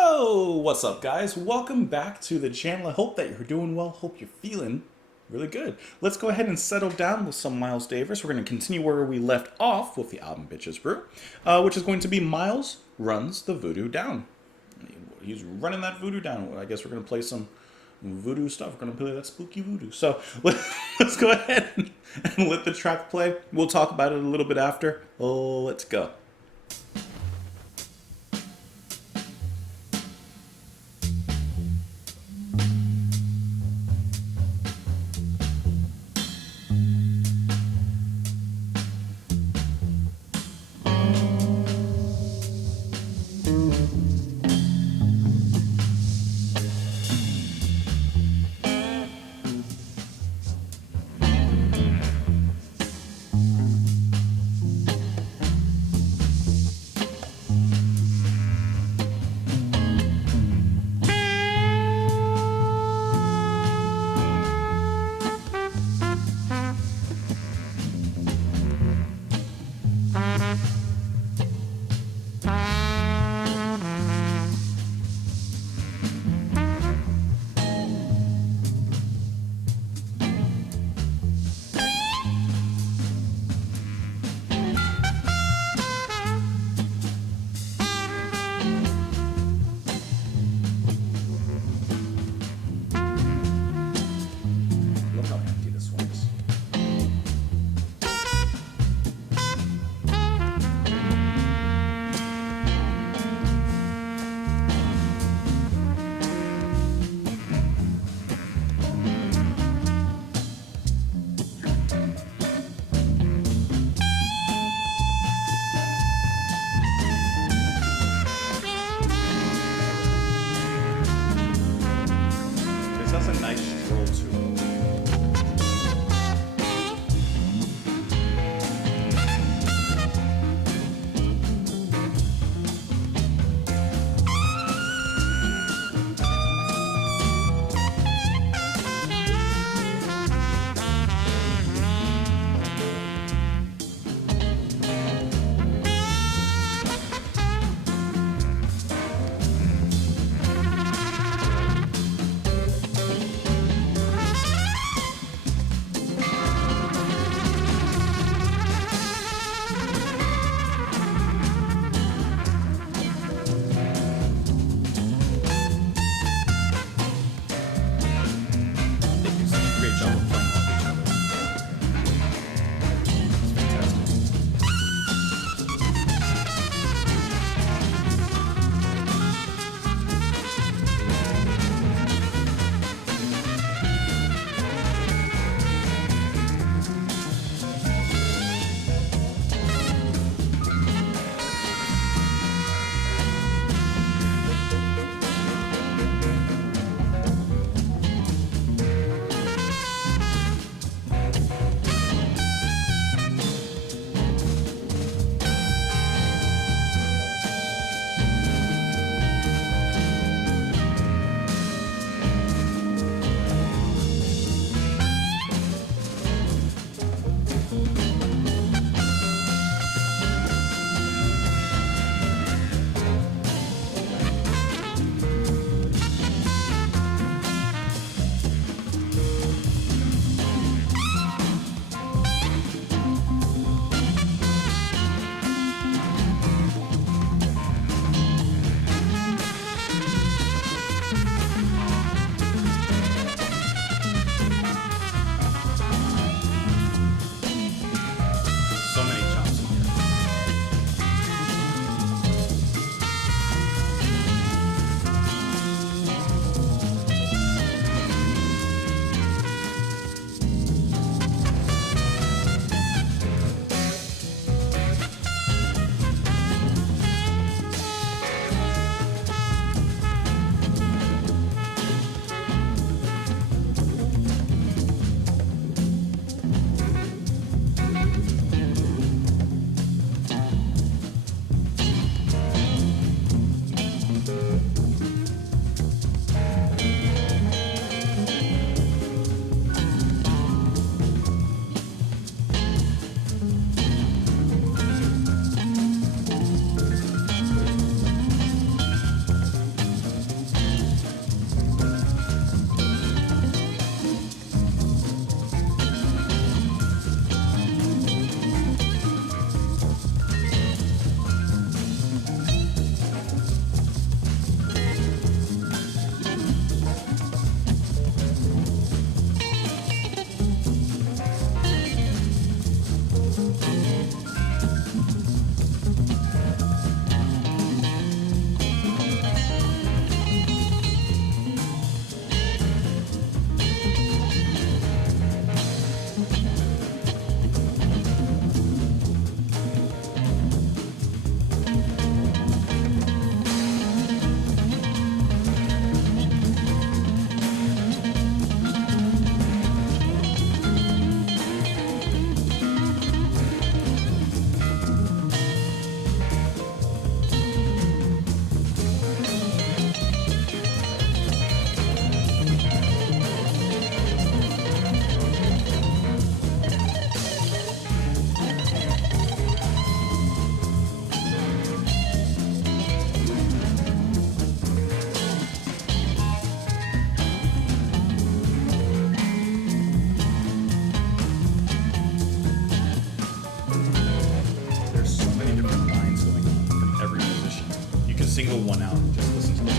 Oh, what's up, guys? Welcome back to the channel. I hope that you're doing well. Hope you're feeling really good. Let's go ahead and settle down with some Miles Davis. We're going to continue where we left off with the album Bitches Brew, which is going to be Miles Runs the Voodoo Down. He's running that voodoo down. I guess we're going to play some voodoo stuff. We're going to play that spooky voodoo. So let's go ahead and let the track play. We'll talk about it a little bit after. Oh, let's go. single one out and just listen to it.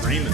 Screaming.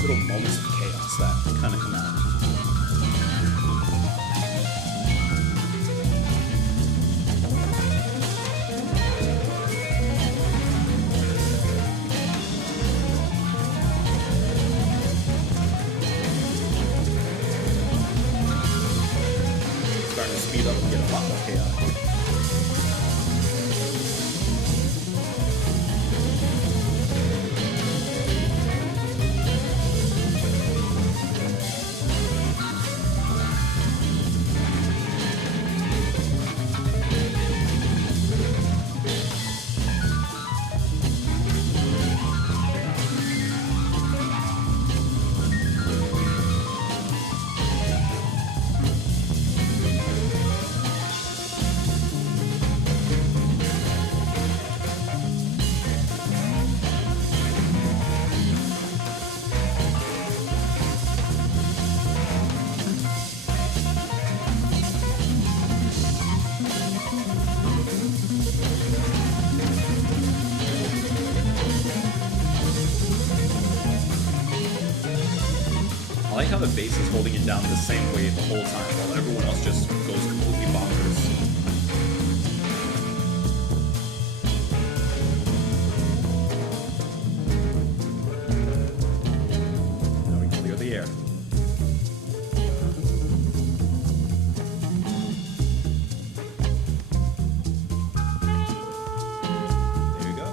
Little moments of chaos that kind of come out. Starting to speed up and get a lot more chaotic. I like how the bass is holding it down the same way the whole time, while everyone else just goes completely bonkers. Now we clear the air. There you go.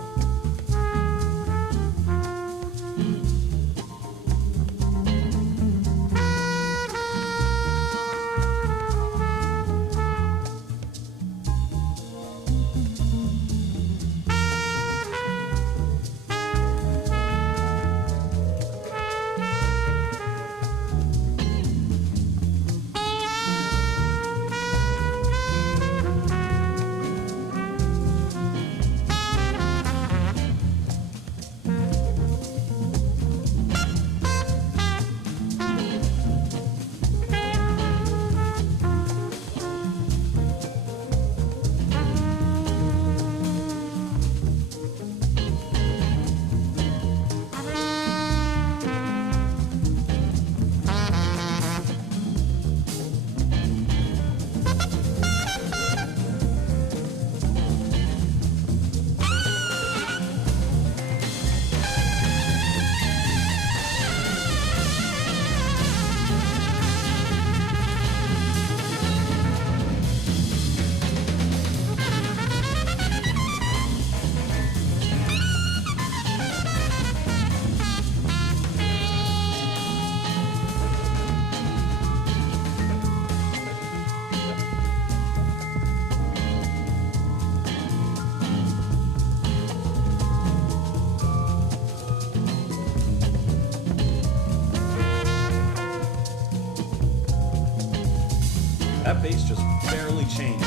bass just barely changed.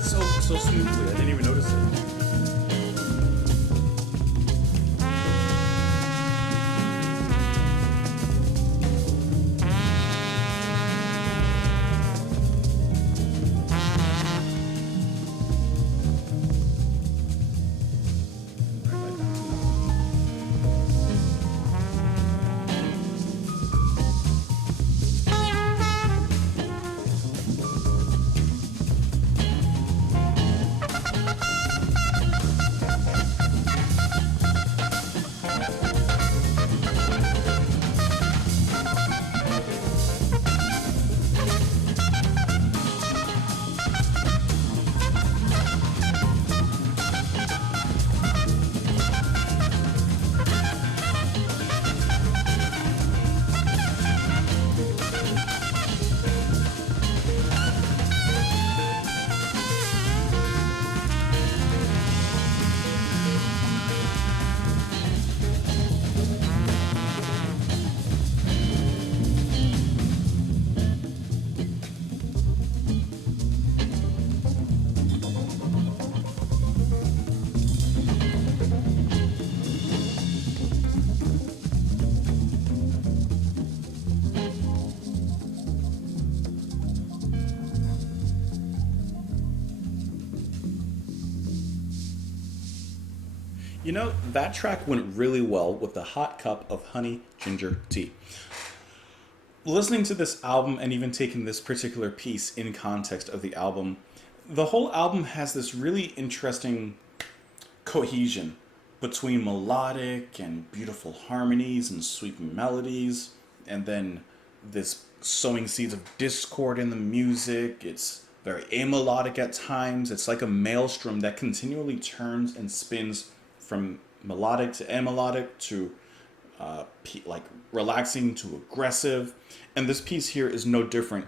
So smoothly, I didn't even notice it. You know, that track went really well with the hot cup of honey ginger tea. Listening to this album and even taking this particular piece in context of the album, the whole album has this really interesting cohesion between melodic and beautiful harmonies and sweeping melodies, and then this sowing seeds of discord in the music. It's very amelodic at times. It's like a maelstrom that continually turns and spins from melodic to amelodic to like relaxing to aggressive. And this piece here is no different.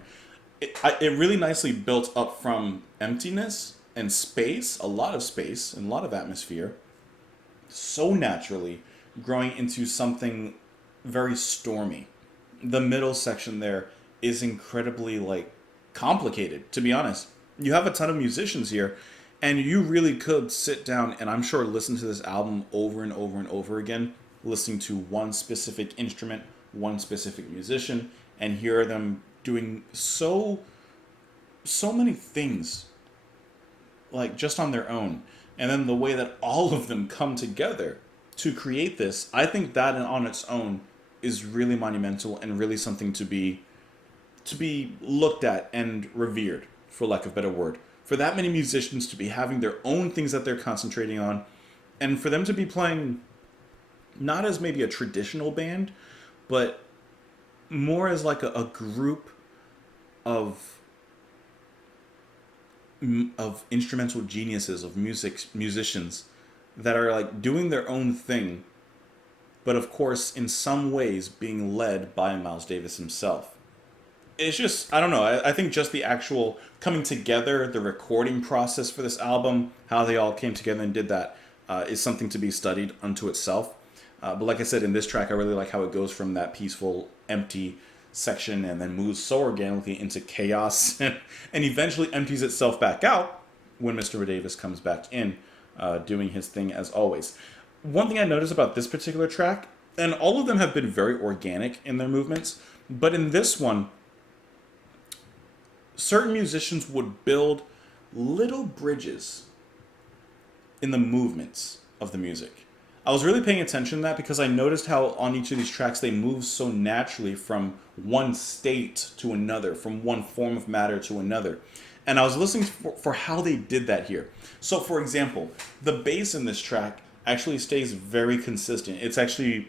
It really nicely built up from emptiness and space, a lot of space and a lot of atmosphere, so naturally growing into something very stormy. The middle section there is incredibly like complicated, to be honest. You have a ton of musicians here, and you really could sit down and I'm sure listen to this album over and over and over again, listening to one specific instrument, one specific musician, and hear them doing so many things, like just on their own. And then the way that all of them come together to create this, I think that on its own is really monumental and really something to be looked at and revered, for lack of a better word. For that many musicians to be having their own things that they're concentrating on, and for them to be playing not as maybe a traditional band, but more as like a group of instrumental geniuses, of musicians that are like doing their own thing, but of course in some ways being led by Miles Davis himself. It's just, I don't know, I think just the actual coming together, the recording process for this album, how they all came together and did that, is something to be studied unto itself. But like I said, in this track, I really like how it goes from that peaceful, empty section and then moves so organically into chaos and eventually empties itself back out when Mr. Davis comes back in, doing his thing as always. One thing I noticed about this particular track, and all of them have been very organic in their movements, but in this one, certain musicians would build little bridges in the movements of the music. I was really paying attention to that because I noticed how on each of these tracks they move so naturally from one state to another, from one form of matter to another. And I was listening for how they did that here. So for example, the bass in this track actually stays very consistent. It's actually,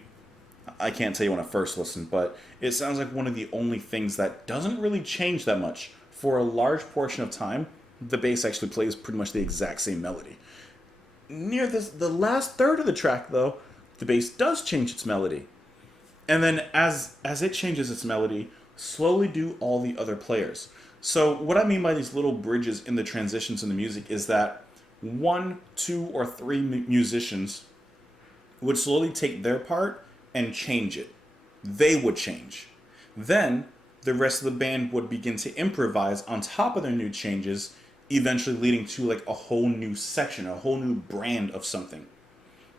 I can't tell you when I first listened, but it sounds like one of the only things that doesn't really change that much. For a large portion of time, the bass actually plays pretty much the exact same melody. Near the last third of the track, though, the bass does change its melody. And then as it changes its melody, slowly do all the other players. So what I mean by these little bridges in the transitions in the music is that 1, 2, or 3 musicians would slowly take their part and change it. They would change. Then the rest of the band would begin to improvise on top of their new changes, eventually leading to like a whole new section, a whole new brand of something.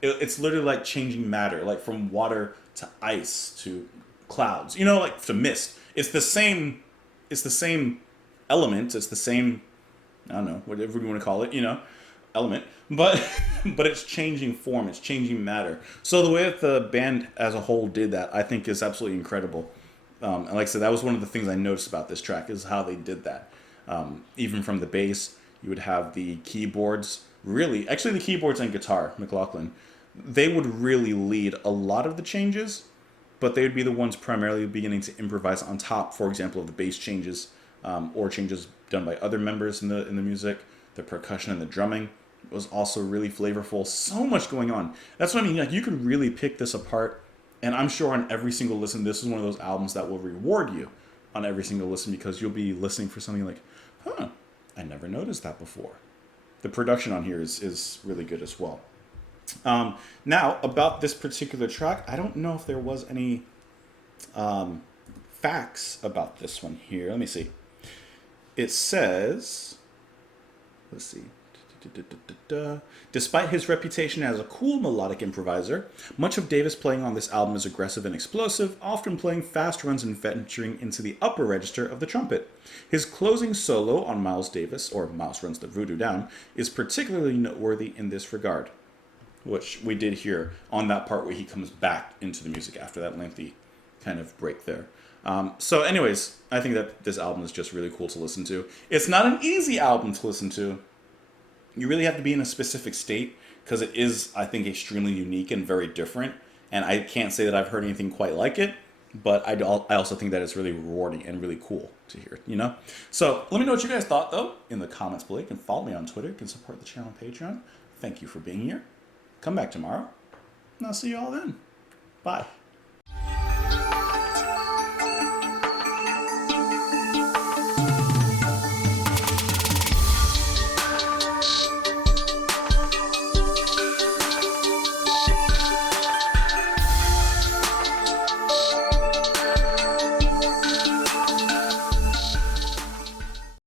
It's literally like changing matter, like from water to ice to clouds, like to mist. It's the same. It's the same element. It's the same. I don't know, whatever you want to call it, element. But but it's changing form. It's changing matter. So the way that the band as a whole did that, I think, is absolutely incredible. And like I said, that was one of the things I noticed about this track is how they did that. Even from the bass, you would have the keyboards. Really, actually, the keyboards and guitar, McLaughlin, they would really lead a lot of the changes, but they would be the ones primarily beginning to improvise on top, for example, of the bass changes or changes done by other members in the music. The percussion and the drumming was also really flavorful. So much going on. That's what I mean. Like, you could really pick this apart, and I'm sure on every single listen, this is one of those albums that will reward you on every single listen because you'll be listening for something like, huh, I never noticed that before. The production on here is really good as well. Now, about this particular track, I don't know if there was any facts about this one here. Let me see. It says, let's see. Despite his reputation as a cool melodic improviser, much of Davis' playing on this album is aggressive and explosive, often playing fast runs and venturing into the upper register of the trumpet. His closing solo on Miles Davis, or Miles Runs the Voodoo Down, is particularly noteworthy in this regard, which we did hear on that part where he comes back into the music after that lengthy kind of break there. So anyways, I think that this album is just really cool to listen to. It's not an easy album to listen to. You really have to be in a specific state because it is, I think, extremely unique and very different. And I can't say that I've heard anything quite like it, but I also think that it's really rewarding and really cool to hear, So let me know what you guys thought, though, in the comments below. You can follow me on Twitter. You can support the channel on Patreon. Thank you for being here. Come back tomorrow, and I'll see you all then. Bye.